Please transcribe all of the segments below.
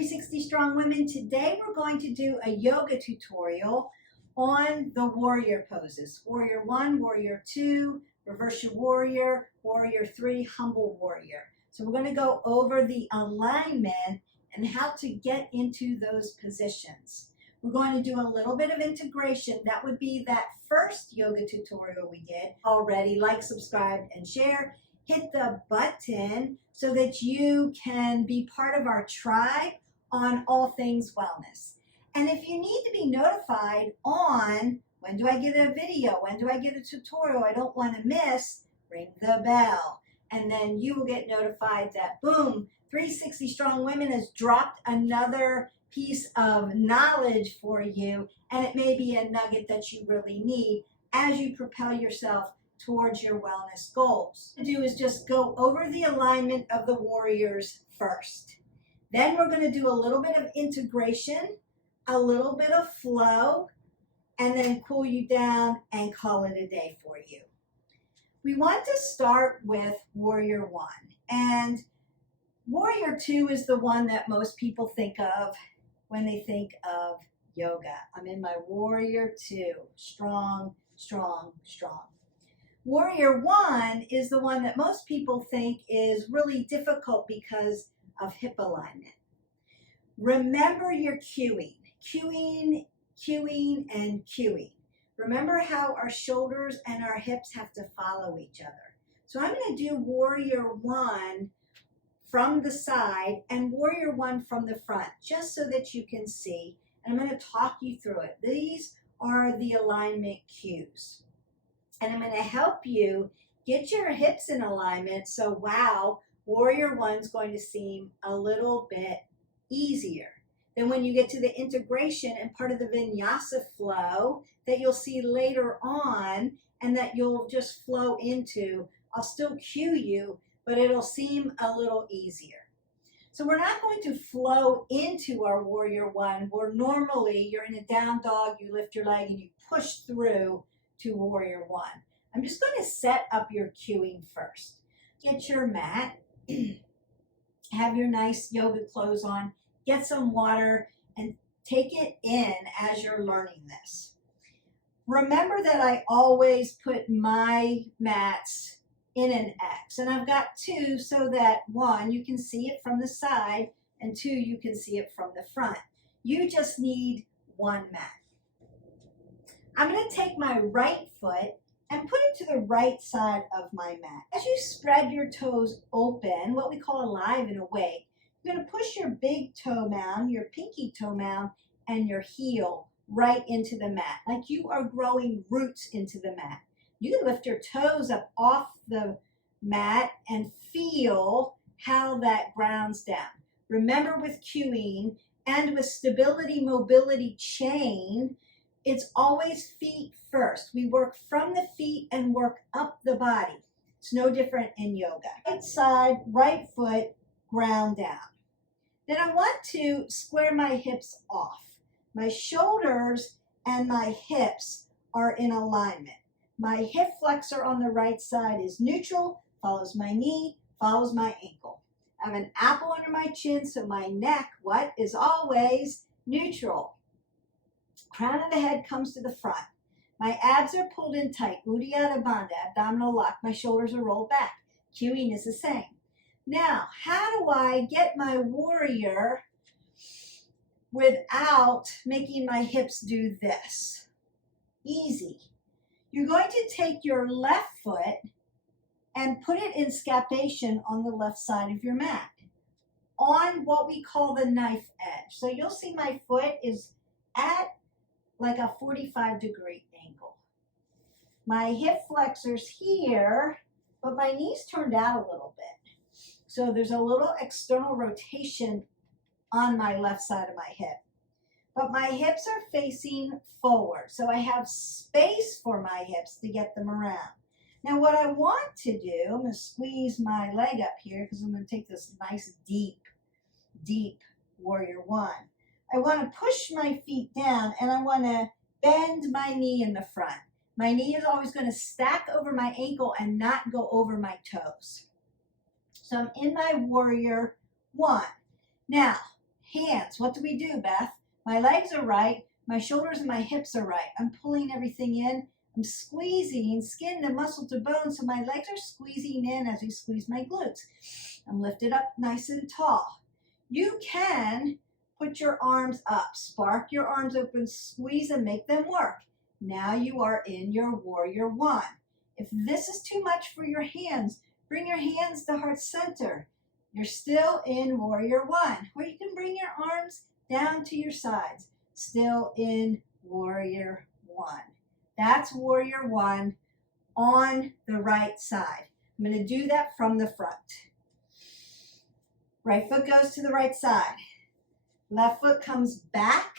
360 Strong Women. Today we're going to do a yoga tutorial on the warrior poses. Warrior 1, Warrior 2, Reverse Your Warrior, Warrior 3, Humble Warrior. So we're going to go over the alignment and how to get into those positions. We're going to do a little bit of integration. That would be that first yoga tutorial we did already. Like, subscribe, and share. Hit the button so that you can be part of our tribe on all things wellness. And if you need to be notified on when do I get a video, when do I get a tutorial I don't want to miss, ring the bell. And then you will get notified that, boom, 360 Strong Women has dropped another piece of knowledge for you, and it may be a nugget that you really need as you propel yourself towards your wellness goals. What to do is just go over the alignment of the warriors first. Then we're going to do a little bit of integration, a little bit of flow, and then cool you down and call it a day for you. We want to start with Warrior 1, and Warrior 2 is the one that most people think of when they think of yoga. I'm in my Warrior 2, strong, strong, strong. Warrior 1 is the one that most people think is really difficult because of hip alignment. Remember your cueing, cueing, cueing, and cueing. Remember how our shoulders and our hips have to follow each other. So I'm going to do Warrior 1 from the side and Warrior 1 from the front, just so that you can see. And I'm going to talk you through it. These are the alignment cues. And I'm going to help you get your hips in alignment. So, wow, Warrior 1 is going to seem a little bit easier. Then when you get to the integration and part of the vinyasa flow that you'll see later on and that you'll just flow into, I'll still cue you, but it'll seem a little easier. So we're not going to flow into our Warrior 1, where normally you're in a down dog, you lift your leg and you push through to Warrior 1. I'm just going to set up your cueing first. Get your mat, have your nice yoga clothes on, get some water, and take it in as you're learning this. Remember that I always put my mats in an X, and I've got two so that 1, you can see it from the side, and 2, you can see it from the front. You just need 1 mat. I'm going to take my right foot and put it to the right side of my mat. As you spread your toes open, what we call alive and awake, you're going to push your big toe mound, your pinky toe mound, and your heel right into the mat, like you are growing roots into the mat. You can lift your toes up off the mat and feel how that grounds down. Remember, with cueing and with stability, mobility, chain, it's always feet first. We work from the feet and work up the body. It's no different in yoga. Right side, right foot, ground down. Then I want to square my hips off. My shoulders and my hips are in alignment. My hip flexor on the right side is neutral, follows my knee, follows my ankle. I have an apple under my chin, so my neck, is always neutral. Crown of the head comes to the front. My abs are pulled in tight, Uddiyana Bandha, abdominal lock. My shoulders are rolled back. Cueing is the same. Now, how do I get my warrior without making my hips do this? Easy. You're going to take your left foot and put it in scapation on the left side of your mat, on what we call the knife edge. So you'll see my foot is at like a 45-degree angle. My hip flexor's here, but my knee's turned out a little bit. So there's a little external rotation on my left side of my hip. But my hips are facing forward, so I have space for my hips to get them around. Now what I want to do, I'm going to squeeze my leg up here because I'm going to take this nice deep Warrior 1. I want to push my feet down and I want to bend my knee in the front. My knee is always going to stack over my ankle and not go over my toes. So I'm in my Warrior 1. Now, Hands, what do we do, Beth? My legs are right, my shoulders and my hips are right. I'm pulling everything in. I'm squeezing skin to muscle to bone, so my legs are squeezing in as we squeeze my glutes. I'm lifted up nice and tall. You can put your arms up, spark your arms open, squeeze and make them work. Now you are in your warrior one. If this is too much for your hands, bring your hands to heart center. You're still in warrior one. Or you can bring your arms down to your sides, still in warrior one. That's warrior one on the right side. I'm going to do that from the front. Right foot goes to the right side. Left foot comes back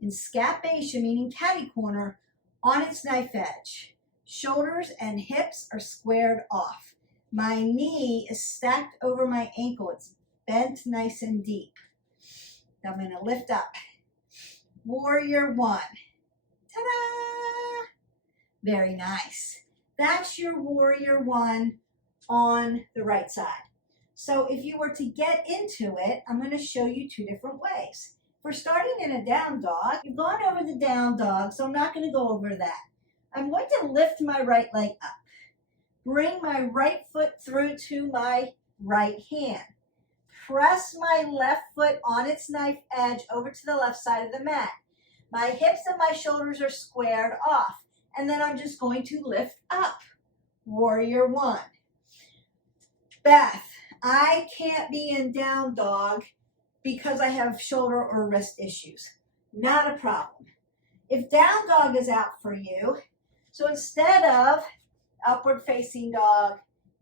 in scapation, meaning catty corner, on its knife edge. Shoulders and hips are squared off. My knee is stacked over my ankle. It's bent nice and deep. I'm going to lift up. Warrior one. Ta-da! Very nice. That's your warrior one on the right side. So if you were to get into it, I'm going to show you two different ways. We're starting in a down dog. You've gone over the down dog, so I'm not going to go over that. I'm going to lift my right leg up. Bring my right foot through to my right hand. Press my left foot on its knife edge over to the left side of the mat. My hips and my shoulders are squared off. And then I'm just going to lift up. Warrior one. Beth, I can't be in down dog because I have shoulder or wrist issues. Not a problem. If down dog is out for you, so instead of upward facing dog,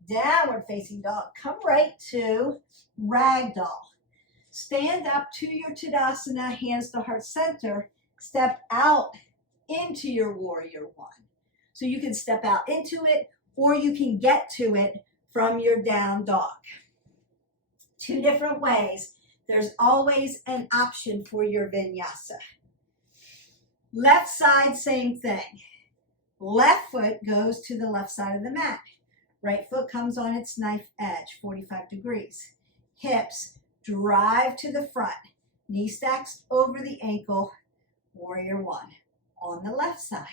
downward facing dog, come right to ragdoll. Stand up to your Tadasana, hands to heart center. Step out into your warrior one. So you can step out into it or you can get to it from your down dog. Two different ways. There's always an option for your vinyasa. Left side, same thing. Left foot goes to the left side of the mat. Right foot comes on its knife edge, 45 degrees. Hips drive to the front. Knee stacks over the ankle. Warrior one on the left side.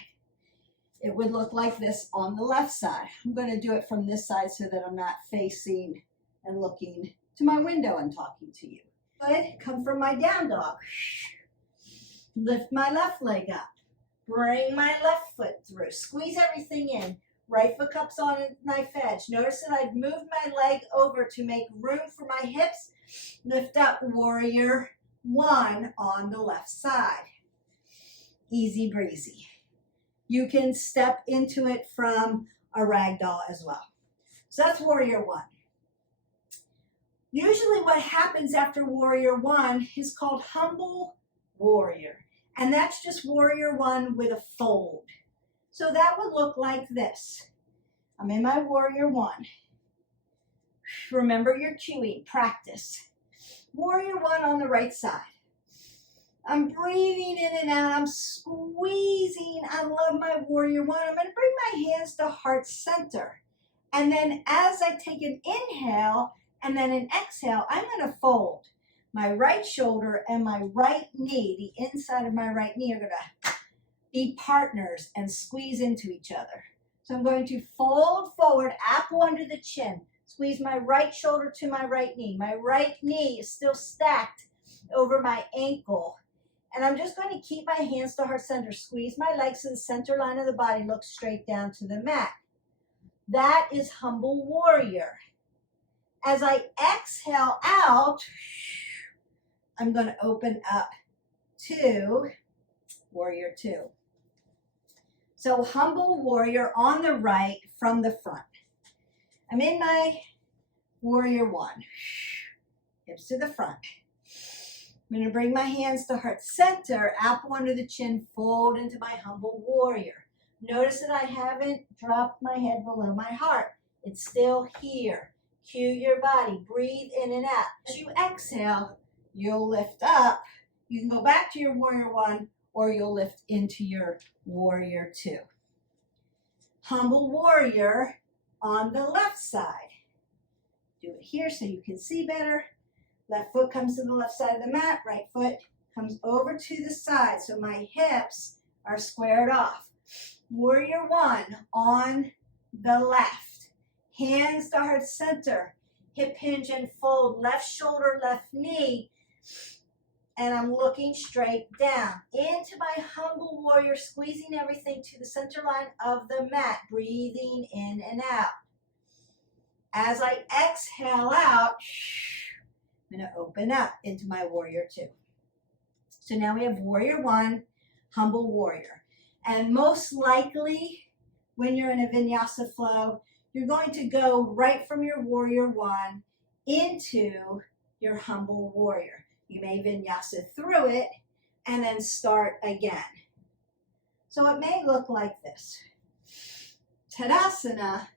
It would look like this on the left side. I'm going to do it from this side so that I'm not facing and looking to my window and talking to you. Good. Come from my down dog. Lift my left leg up. Bring my left foot through. Squeeze everything in. Right foot comes on a knife edge. Notice that I've moved my leg over to make room for my hips. Lift up warrior one on the left side. Easy breezy. You can step into it from a ragdoll as well. So that's warrior one. Usually what happens after warrior one is called humble warrior. And that's just warrior one with a fold. So that would look like this. I'm in my warrior one. Remember your chewing, practice. Warrior one on the right side. I'm breathing in and out. I'm squeezing. I love my warrior one. I'm going to bring my hands to heart center. And then as I take an inhale and then an exhale, I'm going to fold. My right shoulder and my right knee, the inside of my right knee, are going to be partners and squeeze into each other. So I'm going to fold forward, apple under the chin. Squeeze my right shoulder to my right knee. My right knee is still stacked over my ankle. And I'm just going to keep my hands to heart center. Squeeze my legs to the center line of the body. Look straight down to the mat. That is humble warrior. As I exhale out, I'm going to open up to warrior two. So humble warrior on the right from the front. I'm in my warrior one. Hips to the front. I'm going to bring my hands to heart center, apple under the chin, fold into my humble warrior. Notice that I haven't dropped my head below my heart. It's still here. Cue your body. Breathe in and out. As you exhale, you'll lift up. You can go back to your warrior one or you'll lift into your warrior two. Humble warrior on the left side. Do it here so you can see better. Left foot comes to the left side of the mat, right foot comes over to the side, so my hips are squared off. Warrior one on the left. Hands to heart center. Hip hinge and fold. Left shoulder, left knee. And I'm looking straight down. Into my humble warrior, squeezing everything to the center line of the mat. Breathing in and out. As I exhale out, I'm going to open up into my warrior two. So now we have warrior one, humble warrior. And most likely, when you're in a vinyasa flow, you're going to go right from your warrior one into your humble warrior. You may vinyasa through it and then start again. So it may look like this. Tadasana,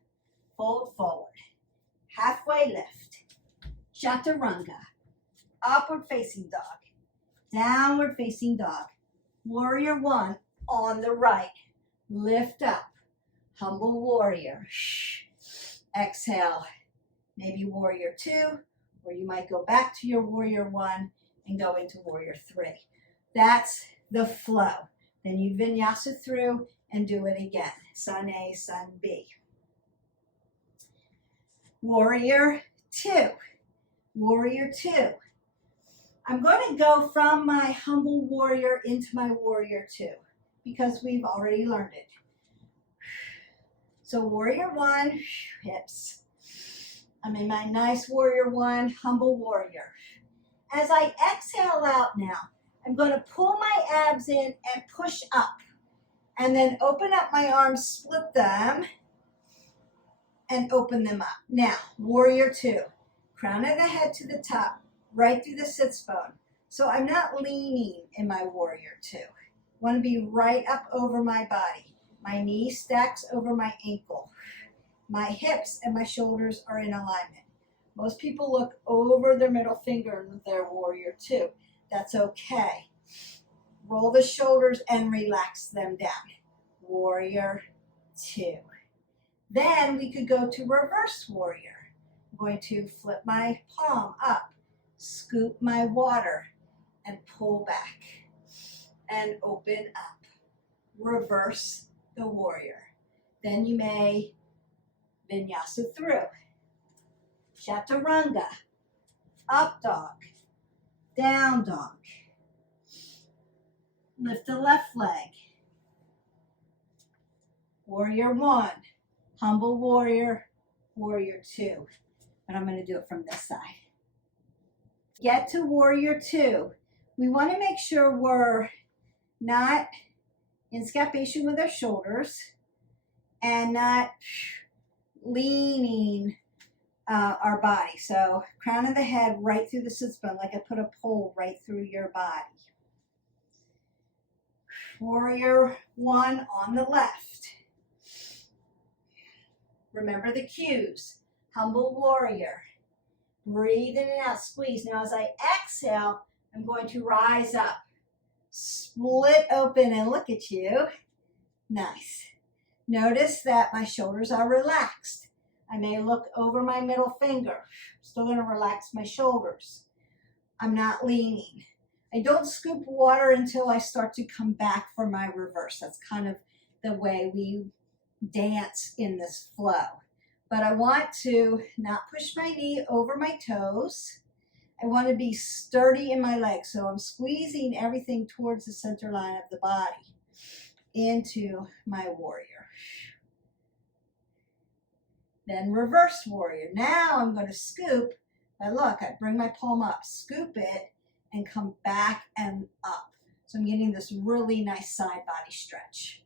fold forward. Halfway lift. Chaturanga, upward facing dog. Downward facing dog. Warrior one on the right. Lift up. Humble warrior. Exhale. Maybe warrior two, or you might go back to your warrior one and go into warrior three. That's the flow. Then you vinyasa through and do it again. Sun A, sun B. Warrior two. Warrior two. I'm going to go from my humble warrior into my warrior two because we've already learned it. So warrior one, hips. I'm in my nice warrior one, humble warrior. As I exhale out now, I'm going to pull my abs in and push up. And then open up my arms, split them, and open them up. Now, warrior two. Crown of the head to the top, right through the sits bone. So I'm not leaning in my warrior two. I want to be right up over my body. My knee stacks over my ankle. My hips and my shoulders are in alignment. Most people look over their middle finger in their warrior two. That's okay. Roll the shoulders and relax them down. Warrior two. Then we could go to reverse warrior. I'm going to flip my palm up, scoop my water, and pull back and open up. Reverse the warrior. Then you may vinyasa through. Chaturanga, up dog, down dog. Lift the left leg. Warrior one, humble warrior, warrior two. But I'm going to do it from this side. Get to warrior two. We want to make sure we're not in scapation with our shoulders and not leaning our body. So crown of the head right through the sits bone, like I put a pole right through your body. Warrior one on the left. Remember the cues. Humble warrior. Breathe in and out, squeeze. Now as I exhale, I'm going to rise up. Split open and look at you. Nice. Notice that my shoulders are relaxed. I may look over my middle finger. Still going to relax my shoulders. I'm not leaning. I don't scoop water until I start to come back for my reverse. That's kind of the way we dance in this flow. But I want to not push my knee over my toes. I want to be sturdy in my legs. So I'm squeezing everything towards the center line of the body into my warrior. Then reverse warrior. Now I'm going to scoop. Look, I bring my palm up, scoop it, and come back and up. So I'm getting this really nice side body stretch.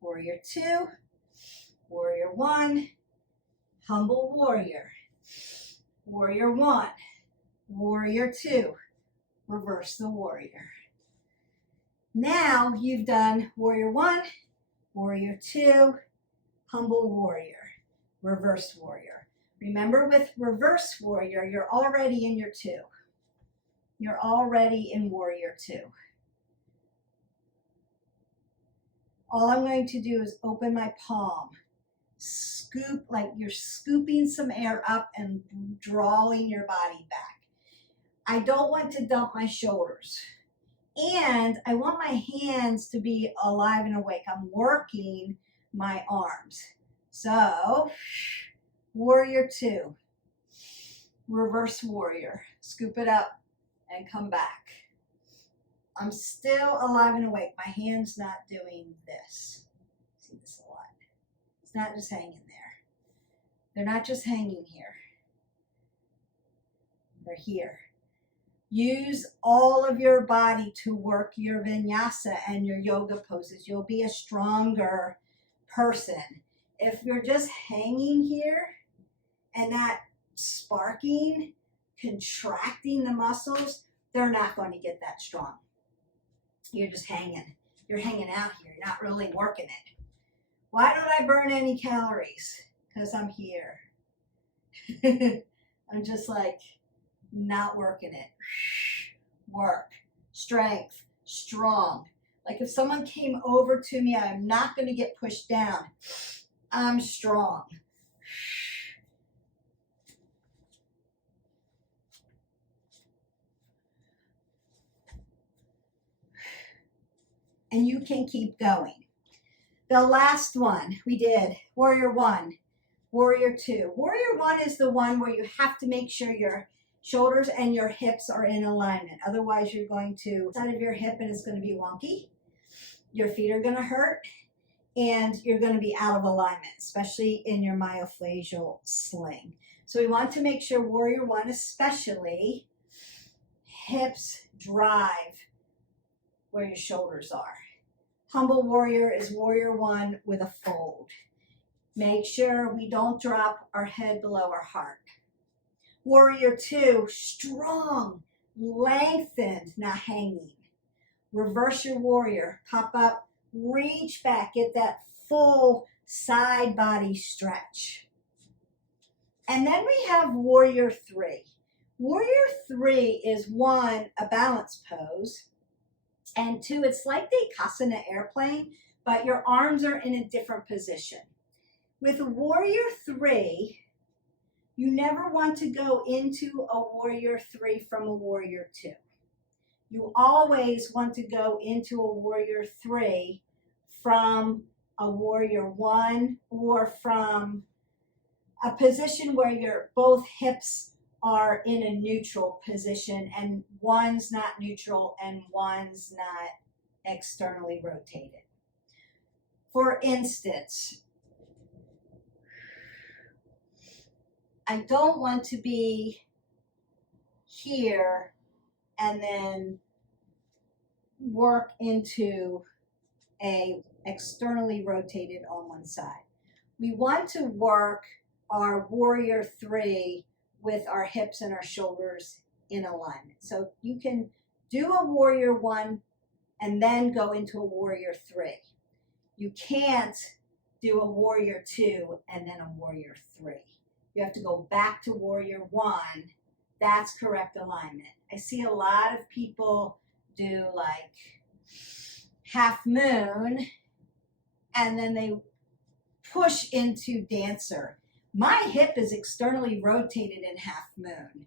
Warrior two, warrior one, humble warrior. Warrior one, warrior two, reverse the warrior. Now you've done warrior one, warrior two, humble warrior, reverse warrior. Remember with reverse warrior, you're already in your two. You're already in warrior two. All I'm going to do is open my palm, scoop, like you're scooping some air up and drawing your body back. I don't want to dump my shoulders. And I want my hands to be alive and awake. I'm working my arms. So, warrior two, reverse warrior. Scoop it up and come back. I'm still alive and awake. My hand's not doing this. See this a lot. It's not just hanging there. They're not just hanging here. They're here. Use all of your body to work your vinyasa and your yoga poses. You'll be a stronger person. If you're just hanging here and not sparking, contracting the muscles, they're not going to get that strong. You're just hanging. You're hanging out here. You're not really working it. Why don't I burn any calories? Because I'm here. I'm just like not working it. Work, strength, strong. Like if someone came over to me, I'm not going to get pushed down. I'm strong. And you can keep going. The last one we did, warrior one, warrior two. Warrior one is the one where you have to make sure your shoulders and your hips are in alignment. Otherwise, you're going to side of your hip and it's going to be wonky. Your feet are going to hurt and you're going to be out of alignment, especially in your myofascial sling. So we want to make sure warrior one, especially hips drive where your shoulders are. Humble warrior is warrior one with a fold. Make sure we don't drop our head below our heart. Warrior two, strong, lengthened, not hanging. Reverse your warrior, pop up, reach back, get that full side body stretch. And then we have warrior three. Warrior three is one, a balance pose, and two, it's like the Kasana airplane, but your arms are in a different position. With warrior three, you never want to go into a warrior three from a warrior two. You always want to go into a warrior three from a warrior one or from a position where your both hips are in a neutral position and one's not neutral and one's not externally rotated. For instance, I don't want to be here and then work into a externally rotated on one side. We want to work our warrior three with our hips and our shoulders in alignment. So you can do a warrior one and then go into a warrior three. You can't do a warrior two and then a warrior three. You have to go back to warrior one. That's correct alignment. I see a lot of people do like half moon and then they push into dancer. My hip is externally rotated in half moon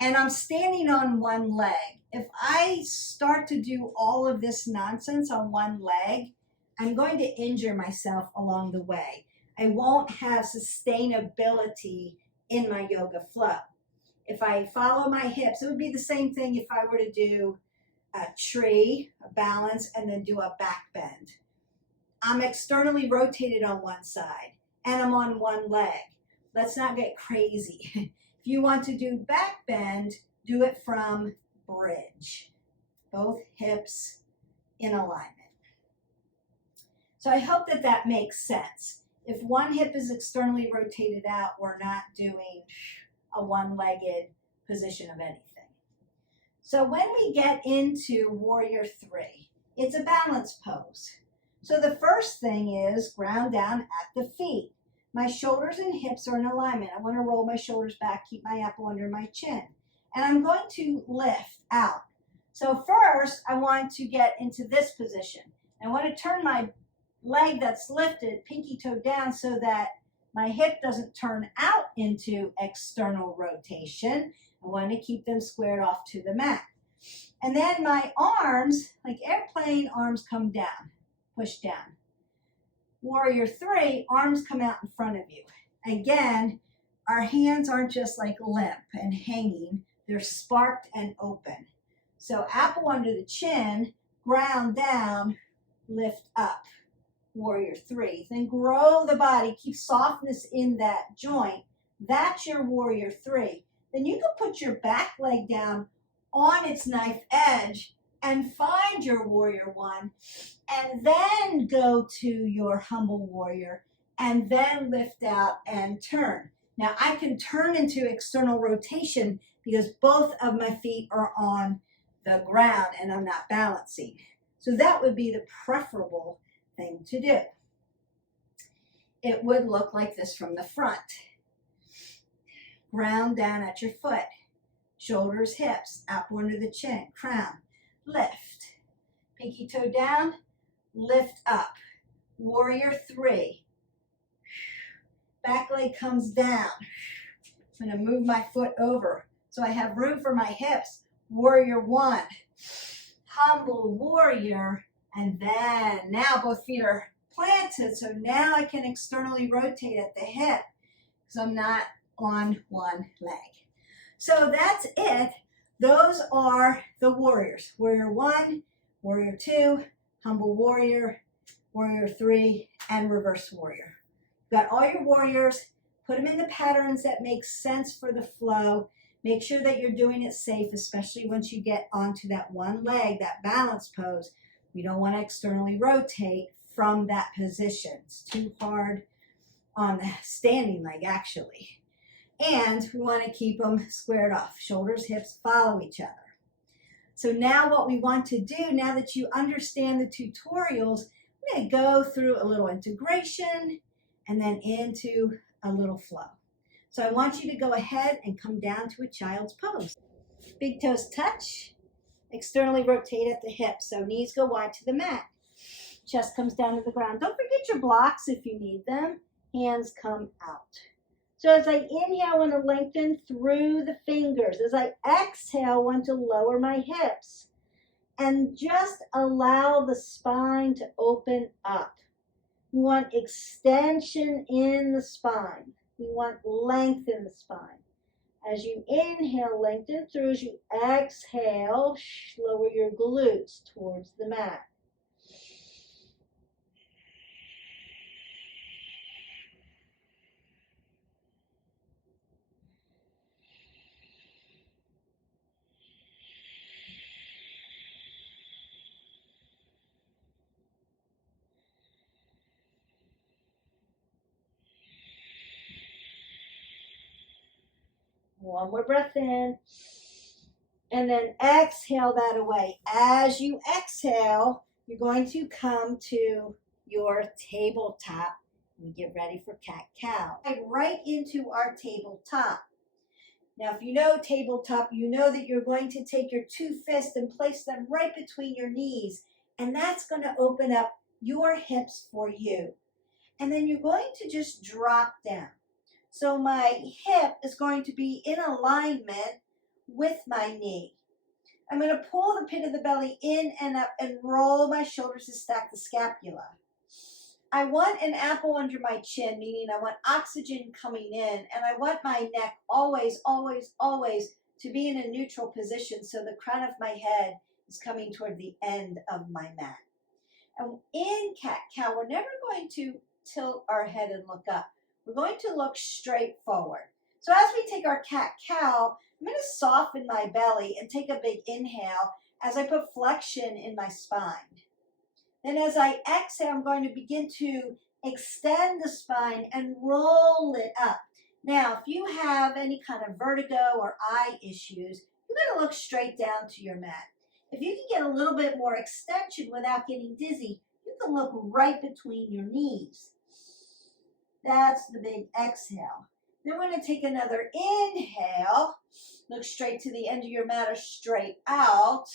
and I'm standing on one leg. If I start to do all of this nonsense on one leg, I'm going to injure myself along the way. I won't have sustainability in my yoga flow. If I follow my hips, it would be the same thing if I were to do a tree, a balance, and then do a back bend. I'm externally rotated on one side and I'm on one leg. Let's not get crazy. If you want to do back bend, do it from bridge. Both hips in alignment. So I hope that that makes sense. If one hip is externally rotated out, we're not doing a one-legged position of anything. So when we get into warrior three, it's a balance pose. So the first thing is ground down at the feet. My shoulders and hips are in alignment. I want to roll my shoulders back, keep my apple under my chin. And I'm going to lift out. So first, I want to get into this position. I want to turn my leg that's lifted, pinky toe down so that my hip doesn't turn out into external rotation. I want to keep them squared off to the mat. And then my arms, like airplane, arms come down, push down. Warrior three, arms come out in front of you. Again, our hands aren't just like limp and hanging, they're sparked and open. So apple under the chin, ground down, lift up. Warrior three. Then grow the body, keep softness in that joint. That's your warrior three. Then you can put your back leg down on its knife edge and find your warrior one, and then go to your humble warrior, and then lift out and turn. Now I can turn into external rotation because both of my feet are on the ground and I'm not balancing. So that would be the preferable thing to do. It would look like this from the front. Ground down at your foot. Shoulders, hips, apple under the chin, crown, lift. Pinky toe down, lift up. Warrior three. Back leg comes down. I'm going to move my foot over so I have room for my hips. Warrior one. Humble warrior. And then now both feet are planted, so now I can externally rotate at the hip because I'm not on one leg. So that's it. Those are the warriors. Warrior one, warrior two, humble warrior, warrior three, and reverse warrior. You've got all your warriors. Put them in the patterns that make sense for the flow. Make sure that you're doing it safe, especially once you get onto that one leg, that balance pose. We don't want to externally rotate from that position. It's too hard on the standing leg, actually. And we want to keep them squared off. Shoulders, hips follow each other. So now what we want to do, now that you understand the tutorials, we're going to go through a little integration and then into a little flow. So I want you to go ahead and come down to a child's pose. Big toes touch. Externally rotate at the hips, so knees go wide to the mat. Chest comes down to the ground. Don't forget your blocks if you need them. Hands come out. So as I inhale, I want to lengthen through the fingers. As I exhale, I want to lower my hips. And just allow the spine to open up. We want extension in the spine. We want length in the spine. As you inhale, lengthen through. As you exhale, lower your glutes towards the mat. One more breath in. And then exhale that away. As you exhale, you're going to come to your tabletop. We get ready for cat-cow. Right into our tabletop. Now, if you know tabletop, you know that you're going to take your two fists and place them right between your knees. And that's going to open up your hips for you. And then you're going to just drop down. So my hip is going to be in alignment with my knee. I'm going to pull the pit of the belly in and up and roll my shoulders to stack the scapula. I want an apple under my chin, meaning I want oxygen coming in, and I want my neck always, always, always to be in a neutral position so the crown of my head is coming toward the end of my mat. And in cat-cow, we're never going to tilt our head and look up. We're going to look straight forward. So as we take our cat-cow, I'm going to soften my belly and take a big inhale as I put flexion in my spine. Then as I exhale, I'm going to begin to extend the spine and roll it up. Now, if you have any kind of vertigo or eye issues, you're going to look straight down to your mat. If you can get a little bit more extension without getting dizzy, you can look right between your knees. That's the big exhale. Then we're going to take another inhale. Look straight to the end of your mat or straight out.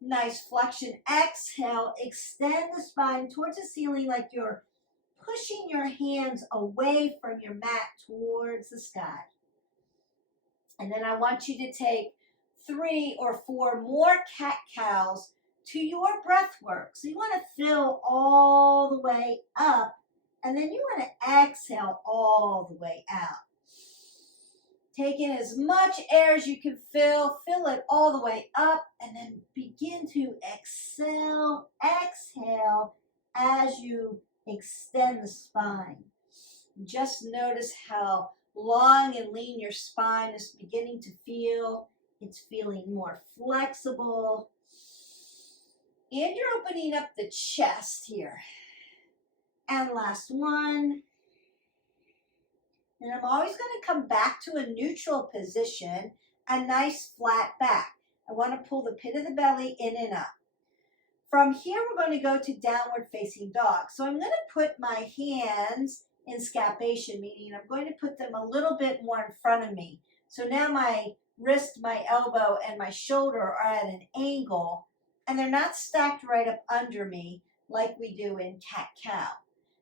Nice flexion. Exhale, extend the spine towards the ceiling like you're pushing your hands away from your mat towards the sky. And then I want you to take 3 or 4 more cat-cows to your breath work. So you want to fill all the way up, and then you want to exhale all the way out. Take in as much air as you can fill it all the way up, and then begin to exhale as you extend the spine. Just notice how long and lean your spine is beginning to feel. It's feeling more flexible. And you're opening up the chest here. And last one. And I'm always going to come back to a neutral position, a nice flat back. I want to pull the pit of the belly in and up. From here, we're going to go to downward facing dog. So I'm going to put my hands in scapation, meaning I'm going to put them a little bit more in front of me. So now my wrist, my elbow, and my shoulder are at an angle, and they're not stacked right up under me like we do in cat-cow.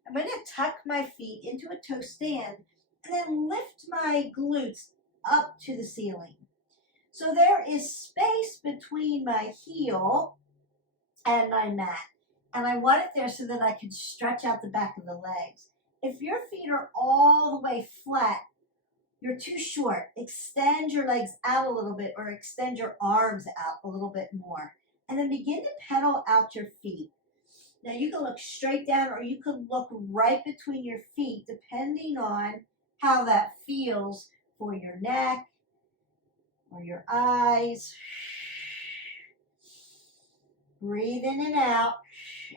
I'm going to tuck my feet into a toe stand and then lift my glutes up to the ceiling. So there is space between my heel and my mat, and I want it there so that I can stretch out the back of the legs. If your feet are all the way flat, you're too short. Extend your legs out a little bit, or extend your arms out a little bit more. And then begin to pedal out your feet. Now you can look straight down, or you can look right between your feet, depending on how that feels for your neck or your eyes. Breathe in and out.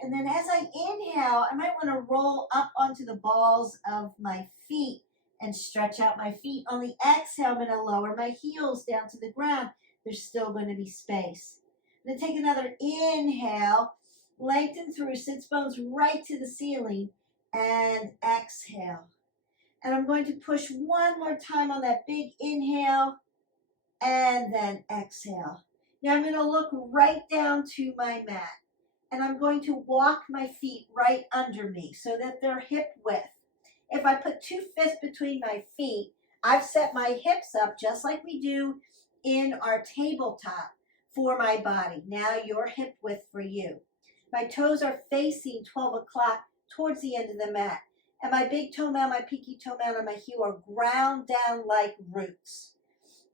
And then as I inhale, I might want to roll up onto the balls of my feet and stretch out my feet. On the exhale, I'm going to lower my heels down to the ground. There's still going to be space. Then take another inhale, lengthen through, sits bones right to the ceiling, and exhale. And I'm going to push one more time on that big inhale, and then exhale. Now I'm going to look right down to my mat, and I'm going to walk my feet right under me so that they're hip width. If I put 2 fists between my feet, I've set my hips up just like we do in our tabletop for my body. Now your hip width for you. My toes are facing 12 o'clock towards the end of the mat, and my big toenail, my pinky toenail, and my heel are ground down like roots.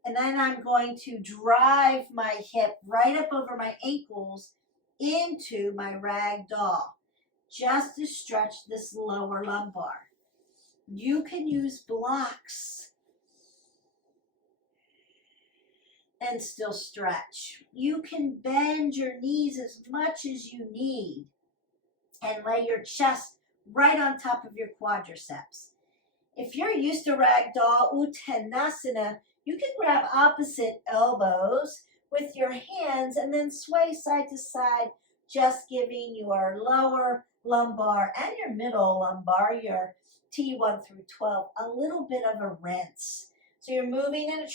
And then I'm going to drive my hip right up over my ankles into my rag doll, just to stretch this lower lumbar. You can use blocks and still stretch. You can bend your knees as much as you need and lay your chest right on top of your quadriceps. If you're used to ragdoll uttanasana, you can grab opposite elbows with your hands and then sway side to side, just giving your lower lumbar and your middle lumbar, your T1 through 12, a little bit of a rinse. So you're moving in a